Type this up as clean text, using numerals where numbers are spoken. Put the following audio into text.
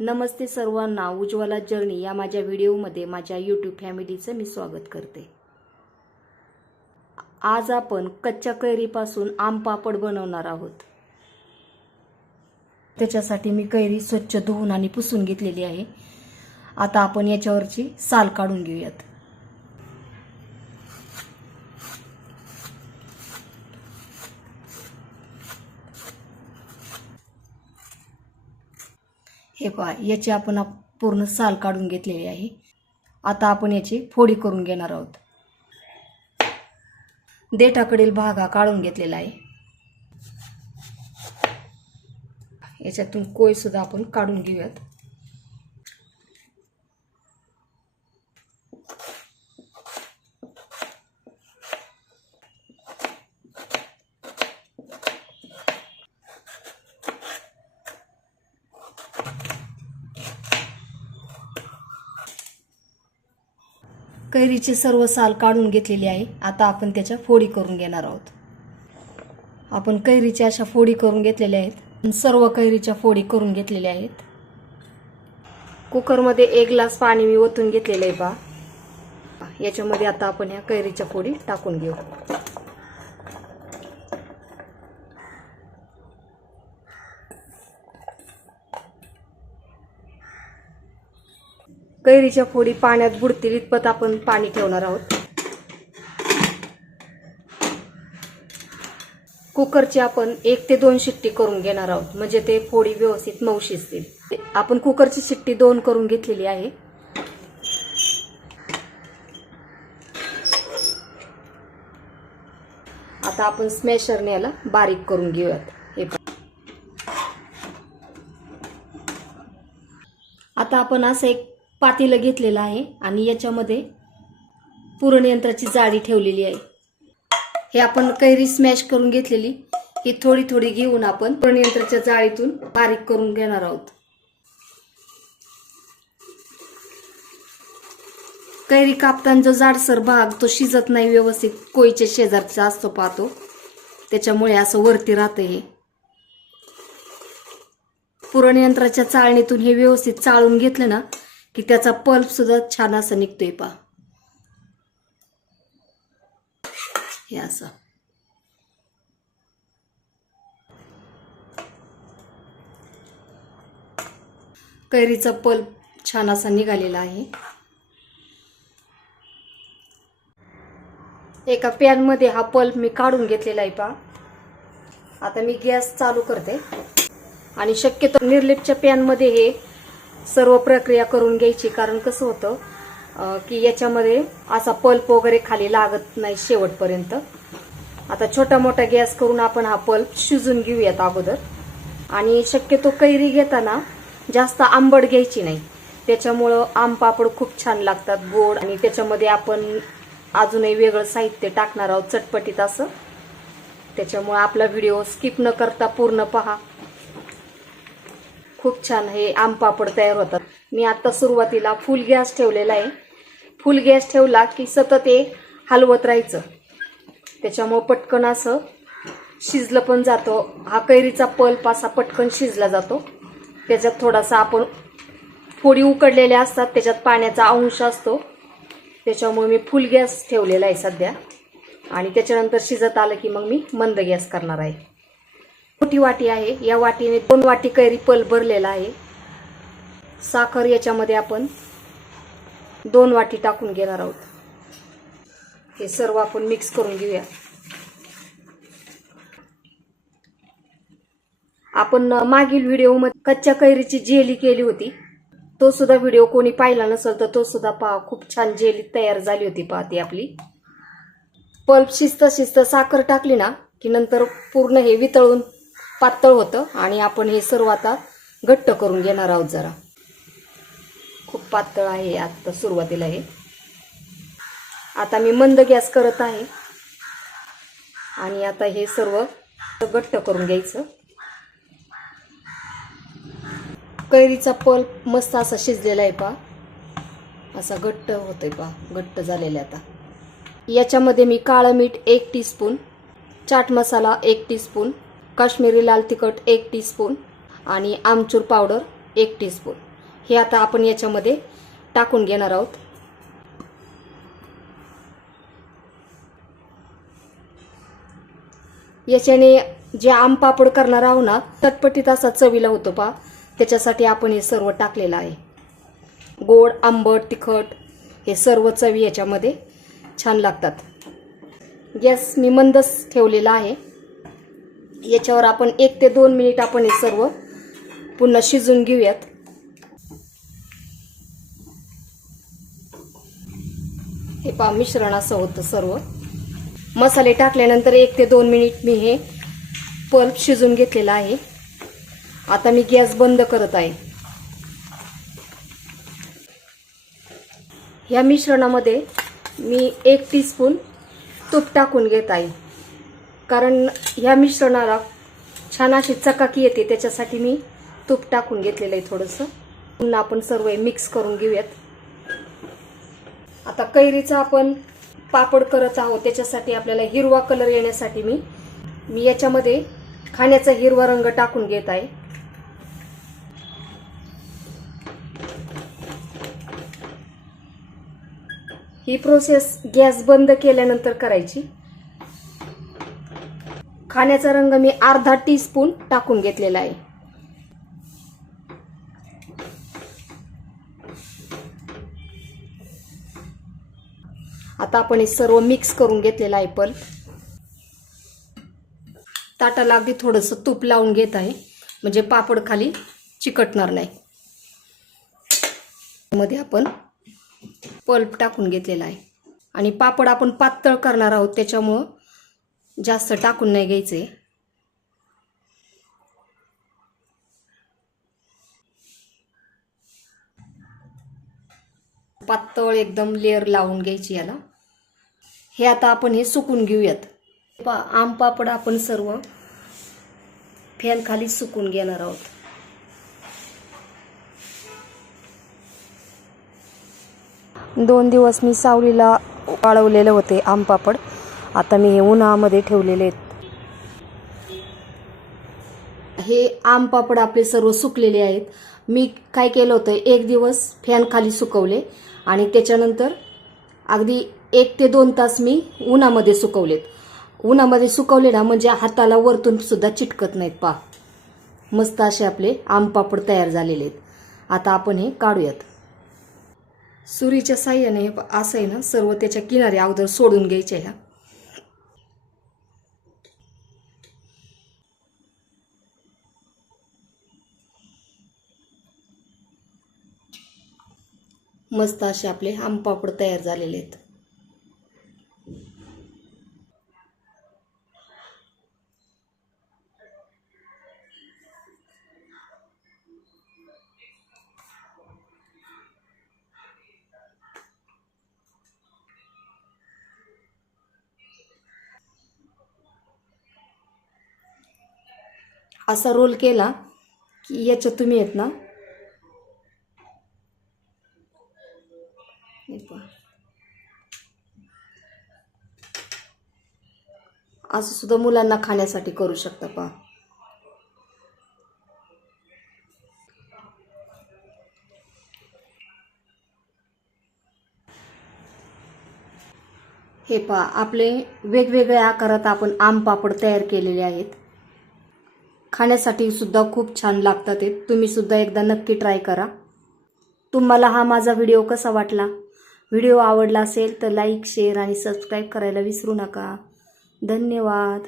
नमस्ते सर्वांना, उज्ज्वला जर्नी या माझ्या व्हिडिओमध्ये माझ्या यूट्यूब फॅमिलीचं मी स्वागत करते। आज आपण कच्च्या कैरीपासून आम पापड बनवणार आहोत। त्याच्यासाठी मी कैरी स्वच्छ धुवून आणि पुसून घेतलेली आहे। आता आपण याच्यावरची साल काढून घेऊयात। हे पहा, याची आपण पूर्ण साल काढून घेतलेली आहे। आता आपण याची फोडी करून घेणार आहोत। देठाकडील भाग हा काढून घेतलेला आहे। याच्यातून कोय सुद्धा आपण काढून घेऊयात। कैरीचे सर्व साल काढून घेतलेली आहे। आता आपण त्याच्या फोडी करून घेणार आहोत। आपण कैरीच्या अशा फोडी करून घेतलेल्या आहेत। सर्व कैरीच्या फोडी करून घेतलेल्या आहेत। कुकरमध्ये 1 ग्लास पाणी मी ओतून घेतलेले आहे पहा। याच्यामध्ये आता आपण ह्या कैरीच्या फोडी टाकून घेऊ। कैरीच्या फोडी पाण्यात बुडतील इतपत आपण पाणी ठेवणार आहोत। कुकरची आपण 1 ते 2 शिट्टी करून घेणार आहोत, म्हणजे ते फोडी व्यवस्थित मऊ शिजतील। आपण कुकरची शिट्टी 2 करून घेतलेली आहे। आता आपण स्मॅशरने याला बारीक करून घेऊयात। आता आपण असं एक पातेलं घेतलेलं आहे आणि याच्यामध्ये पुरण यंत्राची जाळी ठेवलेली आहे। हे आपण कैरी स्मॅश करून घेतलेली ही थोडी थोडी घेऊन आपण पुरण यंत्राच्या जाळीतून बारीक करून घेणार आहोत। कैरी कापताना जो जाडसर भाग तो शिजत नाही व्यवस्थित, कोयच्या शेजारचा असतो पाहतो, त्याच्यामुळे असं वरती राहतं। हे पुरण यंत्राच्या चाळणीतून हे व्यवस्थित चाळून घेतलं ना की त्याचा पल्प सुद्धा छान असा निघतोय पहा। हे असं कैरीचा पल्प छान असा निघालेला आहे। एका पॅन मध्ये हा पल्प मी काढून घेतलेला आहे पहा। आता मी गॅस चालू करते आणि शक्यतो निर्लिपच्या पॅन मध्ये हे सर्व प्रक्रिया करून घ्यायची, कारण कसं होतं की याच्यामध्ये असा पल्प वगैरे खाली लागत नाही शेवटपर्यंत। आता छोटा मोठा गॅस करून आपण हा पल्प शिजून घेऊयात अगोदर। आणि शक्यतो कैरी घेताना जास्त आंबट घ्यायची नाही, त्याच्यामुळं आम पापड खूप छान लागतात, गोड। आणि त्याच्यामध्ये आपण अजूनही वेगळं साहित्य टाकणार आहोत चटपटीत असं, त्याच्यामुळे आपला व्हिडिओ स्किप न करता पूर्ण पहा। खूप छान हे आम पापड तयार होतात। मी आता सुरुवातीला फुल गॅस ठेवलेला आहे। फुल गॅस ठेवला की सतत हे हलवत राहायचं, त्याच्यामुळे पटकन असं शिजलं पण जातो। हा कैरीचा पल्प असा पटकन शिजला जातो। त्याच्यात थोडासा आपण फोडी उकडलेल्या असतात, त्याच्यात पाण्याचा अंश असतो, त्याच्यामुळे मी फुल गॅस ठेवलेला आहे सध्या। आणि त्याच्यानंतर शिजत आलं की मग मी मंद गॅस करणार आहे। मोठी वाटी आहे, या वाटीने 2 वाटी कैरी पल्प भरलेला आहे। साखर याच्यामध्ये आपण 2 वाटी टाकून घेणार आहोत। हे सर्व आपण मिक्स करून घेऊया। आपण मागील व्हिडिओमध्ये कच्च्या कैरीची जेली केली होती, तो सुद्धा व्हिडिओ कोणी पाहिला नसेल तर तो सुद्धा पहा। खूप छान जेली तयार झाली होती पहा ती आपली। पल्प शिजत साखर टाकली ना की नंतर पूर्ण हे वितळून पातळ होतं आणि आपण हे सर्व आता घट्ट करून घेणार आहोत। जरा खूप पातळ आहे आता सुरुवातीला हे। आता मी मंद गॅस करत आहे आणि आता हे सर्व घट्ट करून घ्यायचं। कैरीचा पल्प मस्त असा शिजलेला आहे पहा, असा घट्ट होतोय पहा, घट्ट झालेला। आता याच्यामध्ये मी काळं मीठ 1 टीस्पून, चाट मसाला 1 टीस्पून, काश्मीरी लाल तिखट 1 टीस्पून आणि आमचूर पावडर 1 टीस्पून हे आता आपण याच्यामध्ये टाकून घेणार आहोत. याच्याने जे आम पापड करणार आहोत ना, चटपटीत असा चवीला होतो पहा. त्याच्यासाठी आपण हे सर्व टाकलेलं आहे. गोड, आंबट, तिखट हे सर्व चवी याच्यामध्ये छान लागतात. गॅस मी मंदच ठेवलेला आहे. याच्यावर आपण 1 ते 2 मिनिट आपण हे सर्व पुन्हा शिजून घेऊयात. हे पहा मिश्रण असं होतं सर्व. मसाले टाकल्यानंतर 1 ते 2 मिनिट मी हे पल्प शिजून घेतलेला आहे. आता मी गॅस बंद करत आहे. ह्या मिश्रणामध्ये मी 1 टीस्पून तूप टाकून घेत आहे. कारण ह्या मिश्रणाला छान अशी चकाकी येते, त्याच्यासाठी मी तूप टाकून घेतलेलं आहे थोडंसं. पुन्हा आपण सर्व मिक्स करून घेऊयात. आता कैरीचा आपण पापड करत आहोत, त्याच्यासाठी आपल्याला हिरवा कलर येण्यासाठी मी याच्यामध्ये खाण्याचा हिरवा रंग टाकून घेत आहे. ही प्रोसेस गॅस बंद केल्यानंतर करायची. खाण्याचा रंग मी अर्धा टीस्पून टाकून घेतलेला आहे. आता आपण हे सर्व मिक्स करून घेतलेलं आहे. पल्प ताटाला अगदी थोडंसं तूप लावून घेत आहे, म्हणजे पापड खाली चिकटणार नाही. मध्ये आपण पल्प टाकून घेतलेला आहे. आणि पापड आपण पातळ करणार आहोत, त्याच्यामुळं जास्त टाकून नाही घ्यायचे. पातळ एकदम लेअर लावून घ्यायची याला. हे आता आपण हे सुकून घेऊयात. आम पापड आपण सर्व फॅन खाली सुकून घेणार आहोत. दोन दिवस मी सावलीला वाळवलेले होते आम पापड. आता मी हे उन्हामध्ये ठेवलेले आहेत. हे आम पापड आपले सर्व सुकलेले आहेत. मी काय केलं होतं, 1 दिवस फॅन खाली सुकवले आणि त्याच्यानंतर अगदी 1 ते 2 तास मी उन्हामध्ये सुकवलेत. उन्हामध्ये सुकवले ना, म्हणजे हाताला वरतून सुद्धा चिटकत नाहीत. पहा मस्त असे आपले आम पापड तयार झालेले आहेत. आता आपण हे काढूयात. सुरीच्या साह्याने असं आहे ना, सर्व त्याच्या किनारे अगोदर सोडून घ्यायचे. ह्या मस्त असे आपले आम पापड तयार झालेले आहेत. असा रोल केला की याच्यात तुम्ही येत ना, असं सुद्धा मुलांना खाण्यासाठी करू शकता. पहा हे पहा आपले वेगवेगळ्या आकारात आपण आम पापड तयार केलेले आहेत. खाण्यासाठी सुद्धा खूप छान लागतात ते. तुम्ही सुद्धा एकदा नक्की ट्राय करा. तुम्हाला हा माझा व्हिडिओ कसा वाटला? व्हिडिओ आवडला असेल तर लाईक, शेअर आणि सबस्क्राईब करायला विसरू नका. धन्यवाद.